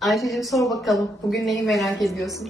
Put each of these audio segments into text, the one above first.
Ayşe'cim sor bakalım. Bugün neyi merak ediyorsun?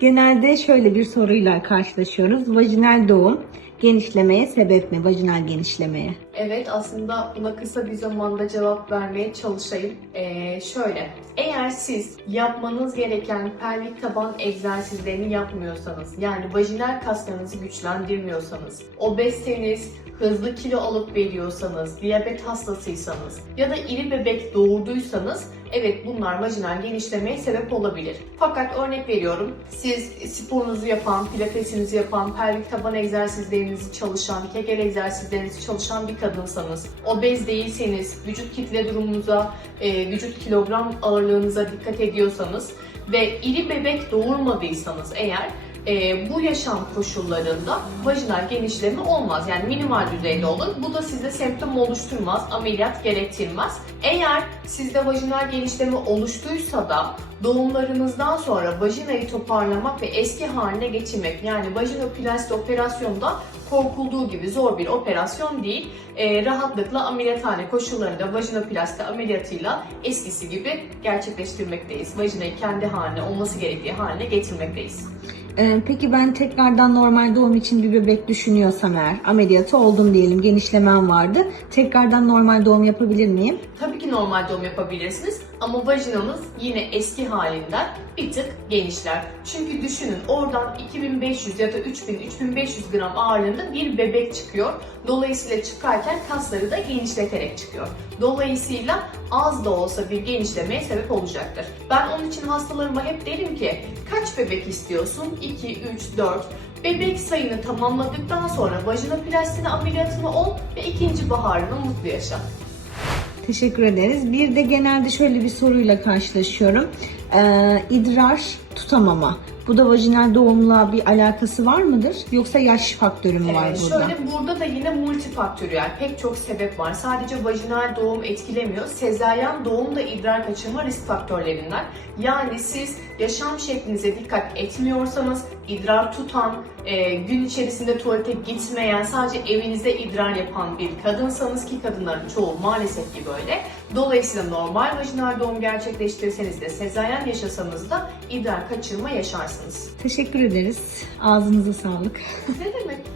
Genelde şöyle bir soruyla karşılaşıyoruz. Vajinal doğum genişlemeye sebep mi? Vajinal genişlemeye. Evet aslında buna kısa bir zamanda cevap vermeye çalışayım. Ee, şöyle, eğer siz yapmanız gereken pelvik taban egzersizlerini yapmıyorsanız, yani vajinal kaslarınızı güçlendirmiyorsanız, obezseniz, hızlı kilo alıp veriyorsanız, diyabet hastasıysanız ya da iri bebek doğurduysanız evet bunlar vajinal genişlemeye sebep olabilir. Fakat örnek veriyorum siz sporunuzu yapan, pilatesinizi yapan, pelvik taban egzersizlerinizi çalışan, kegel egzersizlerinizi çalışan bir kadınsanız, obez değilseniz, vücut kitle durumunuza, e, vücut kilogram ağırlığınıza dikkat ediyorsanız ve iri bebek doğurmadıysanız eğer e, bu yaşam koşullarında vajinal genişleme olmaz. Yani minimal düzeyde olur. Bu da sizde semptom oluşturmaz, ameliyat gerektirmez. Eğer sizde vajinal genişleme oluştuysa da doğumlarınızdan sonra vajinayı toparlamak ve eski haline getirmek yani vajinoplasti operasyonu da korkulduğu gibi zor bir operasyon değil. E, rahatlıkla ameliyathane koşullarında vajinoplasti ameliyatıyla eskisi gibi gerçekleştirmekteyiz. Vajinayı kendi haline, olması gerektiği haline getirmekteyiz. Ee, peki ben tekrardan normal doğum için bir bebek düşünüyorsam eğer ameliyatı oldum diyelim genişlemem vardı. Tekrardan normal doğum yapabilir miyim? Tabii ki normal doğum yapabilirsiniz ama vajinanız yine eski halinden bir tık genişler. Çünkü düşünün oradan 2500 ya da 3000-3500 gram ağırlığında bir bebek çıkıyor. Dolayısıyla çıkarken kasları da genişleterek çıkıyor. Dolayısıyla az da olsa bir genişlemeye sebep olacaktır. Ben onun için hastalarıma hep derim ki kaç bebek istiyorsun? 2, 3, 4. Bebek sayını tamamladıktan sonra vajinoplastini ameliyatını ol ve ikinci baharını mutlu yaşa. Teşekkür ederiz. Bir de genelde şöyle bir soruyla karşılaşıyorum. Ee, idrar tutamama. Bu da vajinal doğumla bir alakası var mıdır? Yoksa yaş faktörü mü var Ee, burada? Şöyle burada da yine multifaktöriyel pek çok sebep var. Sadece vajinal doğum etkilemiyor. Sezaryen doğum da idrar kaçırma risk faktörlerinden. Yani siz yaşam şeklinize dikkat etmiyorsanız idrar tutan, e, gün içerisinde tuvalete gitmeyen, sadece evinizde idrar yapan bir kadınsanız ki kadınların çoğu maalesef ki böyle. Dolayısıyla normal vajinal doğum gerçekleştirseniz de sezaryen yaşasanız da idrar kaçırma yaşarsınız. Teşekkür ederiz. Ağzınıza sağlık. Ne demek?